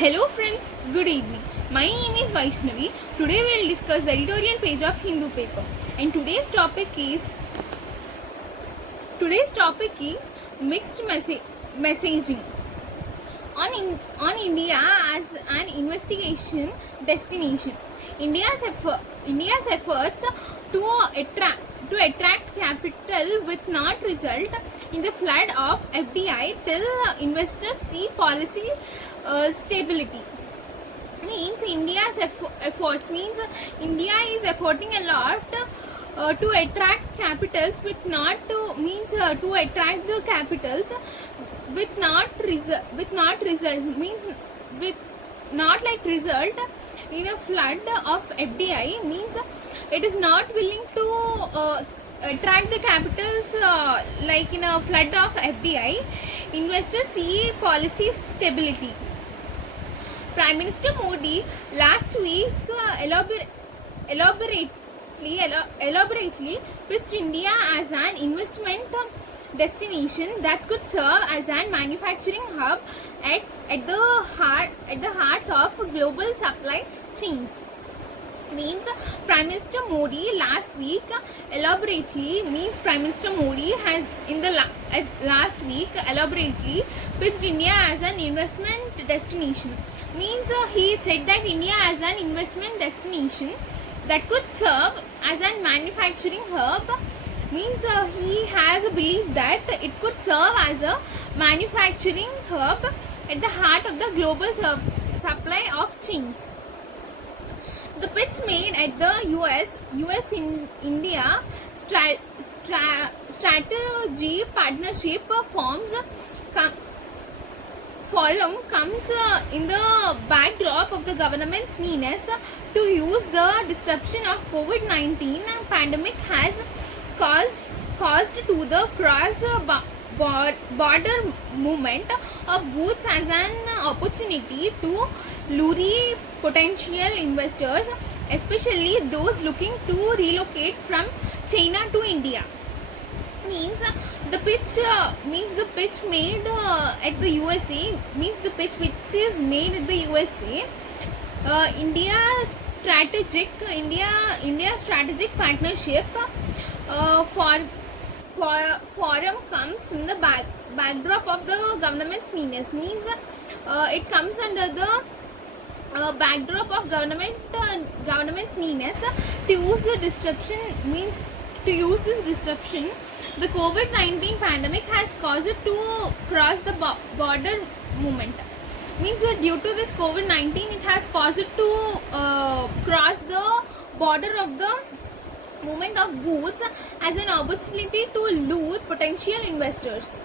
Hello friends, good evening. My name is Vaishnavi. Today we will discuss the editorial page of Hindu paper. And today's topic is mixed messaging on India as an investigation destination. India's efforts to attract capital with not result in the flood of FDI till investors see policy stability. Means India's efforts means India is efforting a lot to attract capitals with not to means to attract the capitals with not result means with not like result in a flood of FDI. Means it is not willing to attract the capitals like in a flood of FDI. Investors see policy stability. Prime Minister Modi last week elaborately pitched India as an investment destination that could serve as an manufacturing hub at the heart of global supply chains. Means Prime Minister Modi last week elaborately means Prime Minister Modi has in the last week elaborately pitched India as an investment destination. Means he said that India as an investment destination that could serve as a manufacturing hub. Means he has a belief that it could serve as a manufacturing hub at the heart of the global supply of chains. The pitch made at the US in India strategy partnership forum comes in the backdrop of the government's neediness to use the disruption of COVID-19 pandemic has caused to the cross border movement of goods as an opportunity to lure potential investors, especially those looking to relocate from China to India. Means the pitch made at the USA means the pitch which is made at the USA. India strategic partnership forum comes in the backdrop of the government's neediness. Means it comes under the backdrop of government's neediness to use the disruption. Means to use this disruption, the COVID-19 pandemic has caused it to cross the border movement. Means that due to this COVID-19 it has caused it to cross the border of the movement of goods as an opportunity to lure potential investors,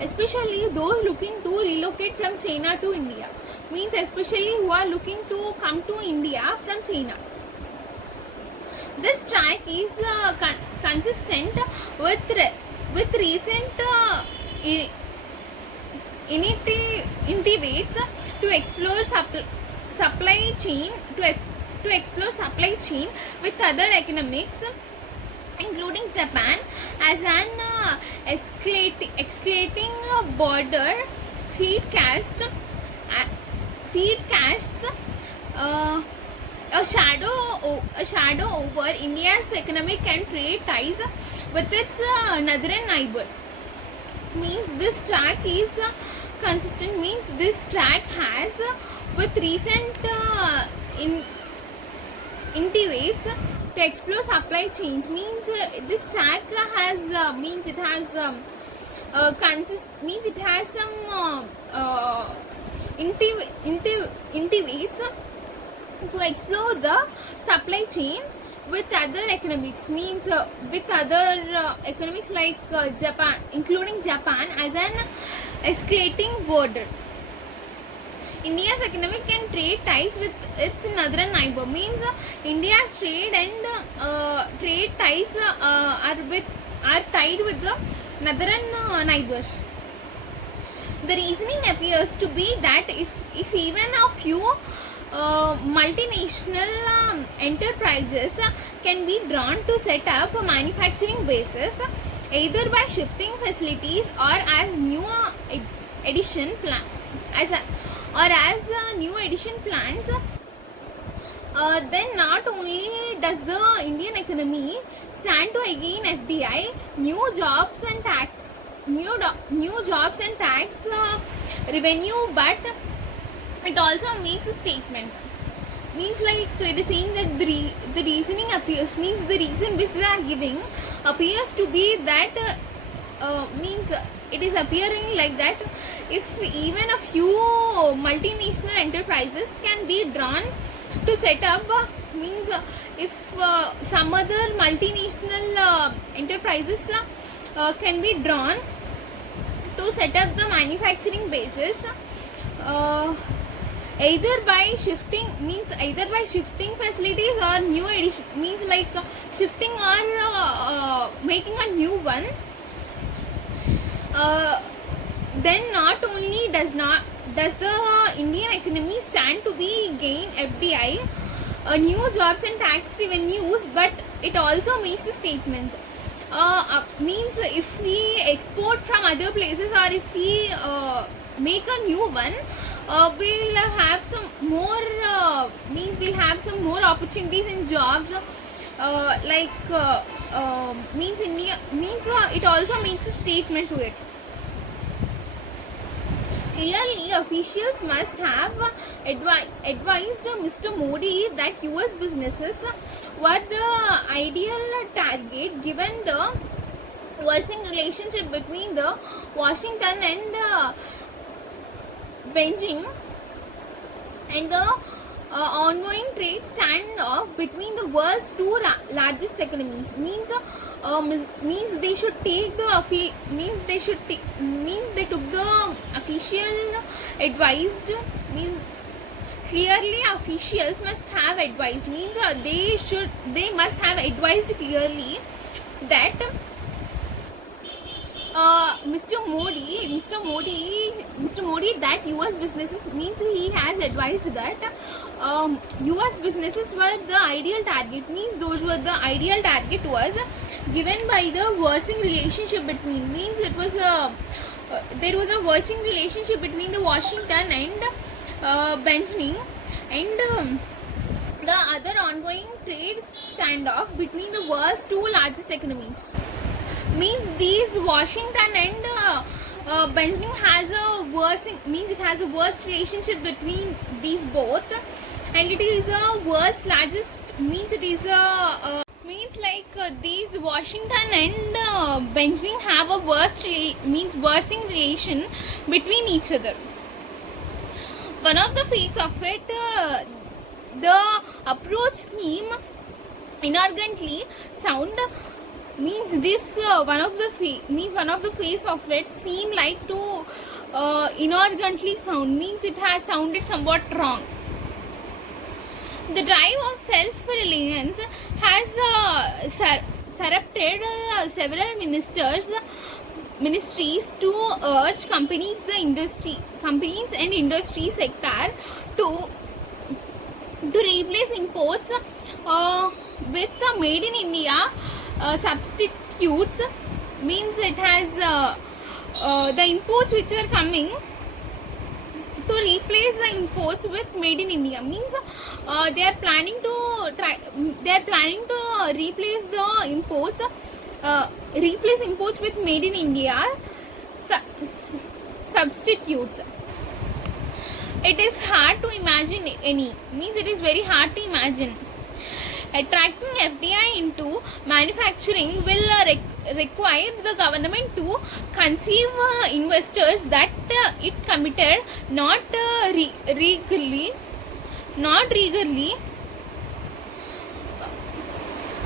especially those looking to relocate from China to India. Means especially who are looking to come to India from China. This track is consistent with recent initiatives to explore supply chain with other economics, including Japan, as an escalating border feed casts a shadow over India's economic and trade ties with its northern neighbor. Means this track is consistent. Means this track has with recent initiatives to explore supply chains. Means this track has means it has means it has some initiatives to explore the supply chain with other economics. Means with other economics like Japan, including Japan as an escalating border. India's economic and trade ties with its northern neighbor. Means India's trade and trade ties are tied with the northern neighbors. The reasoning appears to be that if even a few multinational enterprises can be drawn to set up a manufacturing bases either by shifting facilities or as new addition plan as a or as new edition plans, then not only does the Indian economy stand to again FDI, new jobs and tax revenue, but it also makes a statement. Means like it is saying that the reasoning appears, means the reason which they are giving appears to be that means it is appearing like that if even a few multinational enterprises can be drawn to set up, means if some other multinational enterprises can be drawn to set up the manufacturing basis, either by shifting facilities or new addition, means like shifting or making a new one, then not only does the Indian economy stand to be gain FDI, new jobs and tax revenues, but it also makes a statement. Means if we export from other places or if we make a new one, we'll have some more we'll have some more opportunities in jobs, means India, means it also makes a statement to it. Clearly, officials must have advised Mr. Modi that US businesses were the ideal target given the worsening relationship between the Washington and Beijing and the ongoing trade standoff between the world's two largest economies. Means they should take the means they took the official advised, means clearly officials must have advised, means they must have advised clearly that Mr. Modi that US businesses, means he has advised that US businesses were the ideal target, means those were the ideal target was given by the worsening relationship between, means it was there was a worsening relationship between the Washington and Beijing and the other ongoing trade standoff between the world's two largest economies. Means these Washington and Beijing has a worsening, means it has a worst relationship between these both, and it is a world's largest, means it is a means like these Washington and Beijing have a worsening relation between each other. One of the feats of it, the approach seem inorganically sound, means this one of the face of it seem like to inorganically sound, means it has sounded somewhat wrong. The drive of self-reliance has surrupted several ministries to urge companies and industry sector to replace imports with made in India substitutes. Means it has the imports which are coming to replace the imports with made in India, means they are planning to replace the imports with made in India substitutes. It is hard to imagine means it is very hard to imagine. Attracting FDI into manufacturing will require the government to conceive investors that it committed not regally,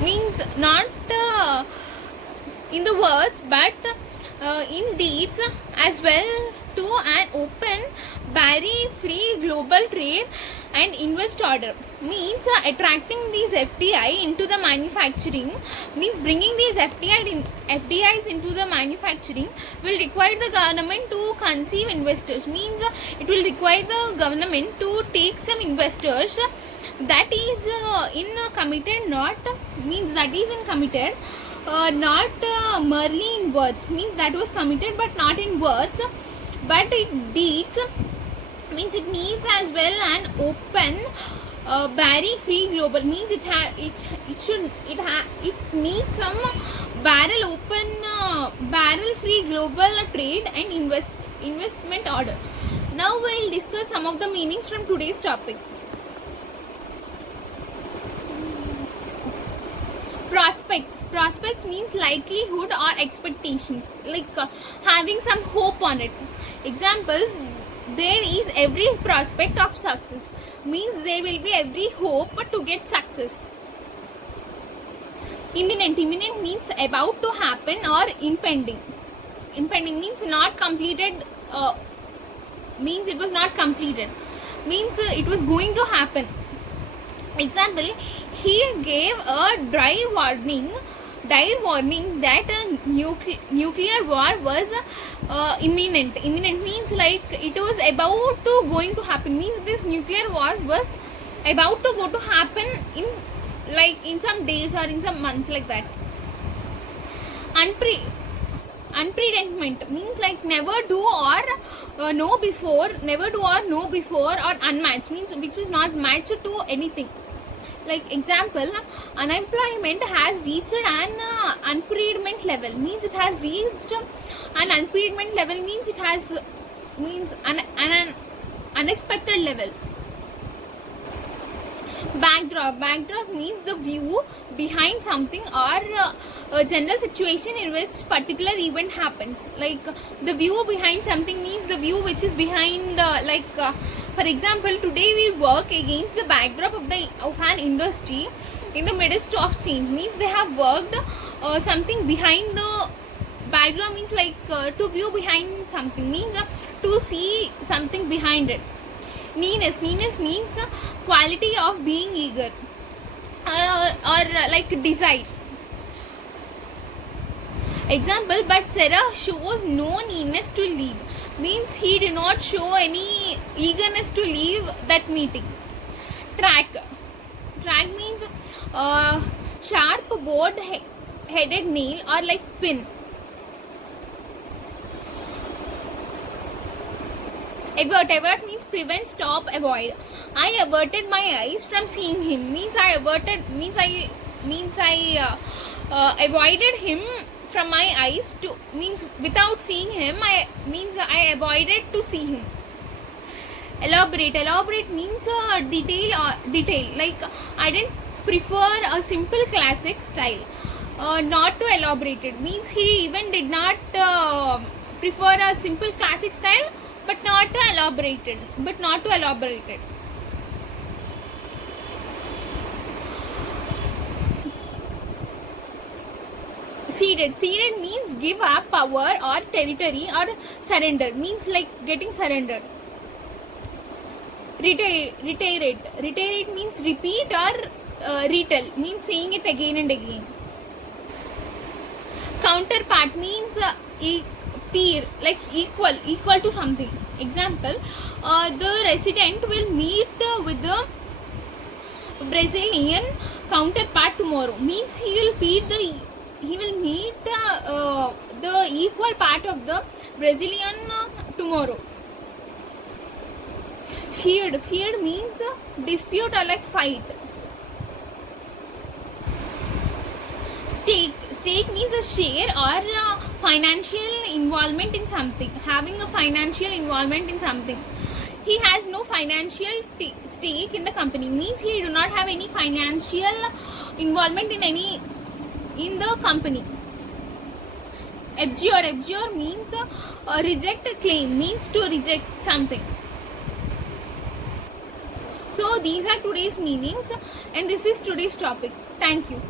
means not in the words but in deeds as well, to an open, barrier-free global trade and invest order. Means attracting these FDI into the manufacturing, means bringing these FDIs into the manufacturing will require the government to conceive investors, means it will require the government to take some investors that is in committed, not means that is in committed, not merely in words, means that was committed but not in words but in deeds, means it needs as well an open barrier free global, means it needs some barrel free global trade and investment order. Now we'll discuss some of the meanings from today's topic. Prospects means likelihood or expectations, like having some hope on it. Examples: there is every prospect of success, means there will be every hope to get success. Imminent means about to happen or impending. Impending means not completed, means it was not completed, means it was going to happen. Example: he gave a dire warning that a nuclear war was imminent. Imminent means like it was about to going to happen, means this nuclear war was about to go to happen in some days or in some months, like that. Unpredictment means like never do or know before, or unmatched, means which was not matched to anything. Like example, unemployment has reached an unpredictment level, means it has reached an unpredictment level, means it has an unexpected level. Backdrop means the view behind something or a general situation in which particular event happens. Like the view behind something means the view which is behind, for example, today we work against the backdrop of an industry in the midst of change, means they have worked something behind the backdrop, means like to view behind something, means to see something behind it. Nearness means quality of being eager or like desire. Example: but Sarah shows no nearness to leave, means he did not show any eagerness to leave that meeting. Track means sharp board headed nail or like pin. Avert means prevent, stop, avoid. I averted my eyes from seeing him, means I avoided him from my eyes to, means without seeing him, I avoided to see him. Elaborate means detail, like I didn't prefer a simple classic style. Not to elaborate it, means he even did not prefer a simple classic style, but not to elaborate it. Ceded means give up power or territory, or surrender, means like getting surrendered. Reiterate means repeat or retell, means saying it again and again. Counterpart means peer, like equal to something. Example: the resident will meet with the Brazilian counterpart tomorrow, means he will meet the equal part of the Brazilian tomorrow. Feared means dispute or like fight. Stake means a share or financial involvement in something, having a financial involvement in something. He has no financial stake in the company, means he do not have any financial involvement in the company. Abjure means reject a claim, means to reject something. So these are today's meanings, and this is today's topic. Thank you.